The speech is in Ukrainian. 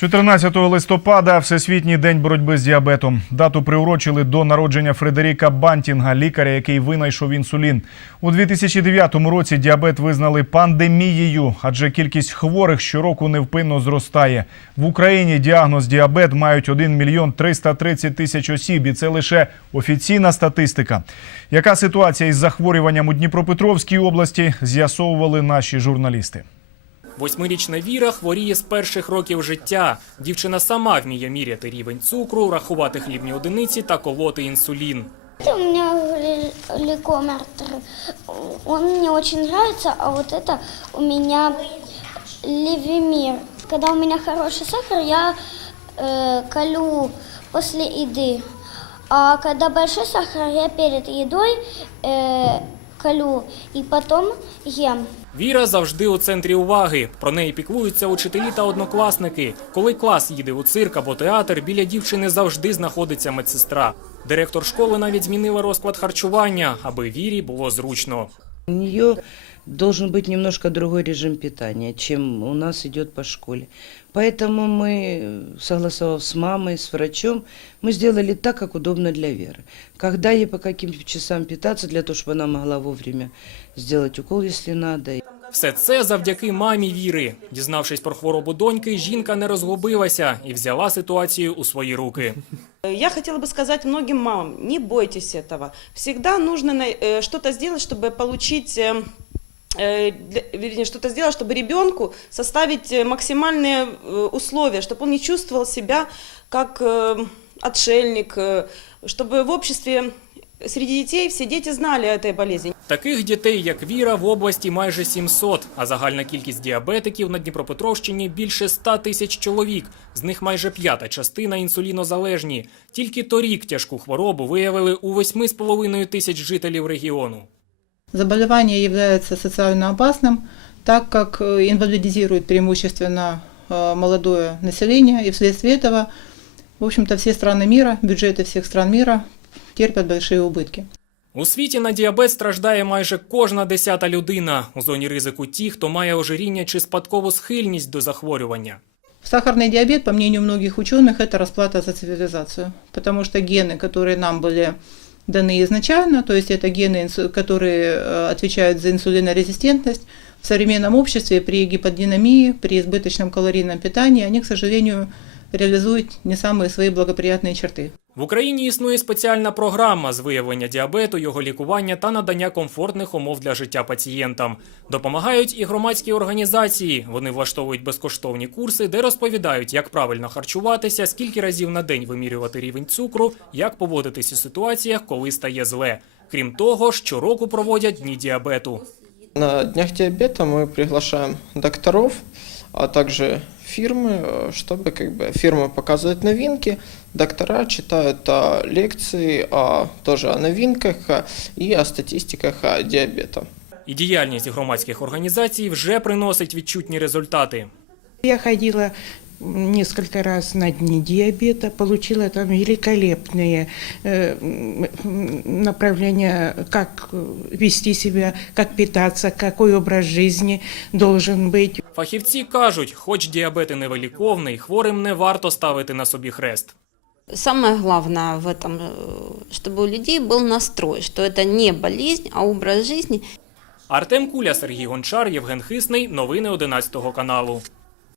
14 листопада Всесвітній день боротьби з діабетом. Дату приурочили до народження Фредеріка Бантінга, лікаря, який винайшов інсулін. У 2009 році діабет визнали пандемією, адже кількість хворих щороку невпинно зростає. В Україні діагноз діабет мають 1 мільйон 330 тисяч осіб, і це лише офіційна статистика. Яка ситуація із захворюванням у Дніпропетровській області, з'ясовували наші журналісти. Восьмирічна Віра хворіє з перших років життя. Дівчина сама вміє міряти рівень цукру, рахувати хлібні одиниці та колоти інсулін. Это у меня гли- гликометр. Он мне очень нравится, а вот это у меня левимир. Когда у меня хороший сахар, я э, колю после еды. А когда большой сахар, я перед едой э, колю і потом їм. Віра завжди у центрі уваги. Про неї піклуються учителі та однокласники. Коли клас їде у цирк або театр, біля дівчини завжди знаходиться медсестра. Директор школи навіть змінила розклад харчування, аби вірі було зручно. У нее должен быть немножко другой режим питания, чем у нас идет по школе. Поэтому мы, согласовав с мамой, с врачом, мы сделали так, как удобно для Веры. Когда ей по каким часам питаться, для того, чтобы она могла вовремя сделать укол, если надо. Все це завдяки мамі Віри. Дізнавшись про хворобу доньки, жінка не розгубилася і взяла ситуацію у свої руки. Я хотела бы сказать многим мамам, не бойтесь этого. Всегда нужно на- э, что-то сделать, чтобы получить, э, э, для- вернее, что-то сделать, чтобы ребенку составить э, максимальные э, условия, чтобы он не чувствовал себя как э, отшельник, э, чтобы в обществе среди детей все дети знали о этой болезни. Таких дітей, як Віра, в області майже 700, а загальна кількість діабетиків на Дніпропетровщині більше 100 тисяч чоловік. З них майже п'ята частина інсулінозалежні. Тільки торік тяжку хворобу виявили у 8,5 тисяч жителів регіону. Заболевание является социально опасным, так как э, инвалидизирует преимущественно э, молодое население, и вследствие этого, в общем-то, все страны мира, бюджеты всех стран мира терпят большие убытки. У світі на діабет страждає майже кожна десята людина. У зоні ризику ті, хто має ожиріння чи спадкову схильність до захворювання. Сахарный диабет, по мнению многих ученых, это расплата за цивилизацию, потому что гены, которые нам были даны изначально, то есть это гены, инсу- которые э, отвечают за инсулинорезистентность, в современном обществе при гиподинамии, при избыточном калорийном питании, они, к сожалению, реализуют не самые свои благоприятные черты. В Україні існує спеціальна програма з виявлення діабету, його лікування та надання комфортних умов для життя пацієнтам. Допомагають і громадські організації. Вони влаштовують безкоштовні курси, де розповідають, як правильно харчуватися, скільки разів на день вимірювати рівень цукру, як поводитись у ситуаціях, коли стає зле. Крім того, щороку проводять дні діабету. На днях диабета мы приглашаем докторов, а также фирмы, э, чтобы как бы фирма показывает новинки, доктора читают а, лекции а, тоже о новинках а, и о статистиках а, диабета. І діяльність громадських організацій вже приносить відчутні результати. Я ходила несколько раз на дни диабета, получила там великолепные э, м, направления, как вести себя, как питаться, какой образ жизни должен быть. Фахівці кажуть, хоч діабет і невиліковний, хворим не варто ставити на собі хрест. Самое главное в этом, э, чтобы у людей был настрой, что это не болезнь, а образ жизни. Артем Куля, Сергій Гончар, Євген Хисний. Новини 11 каналу.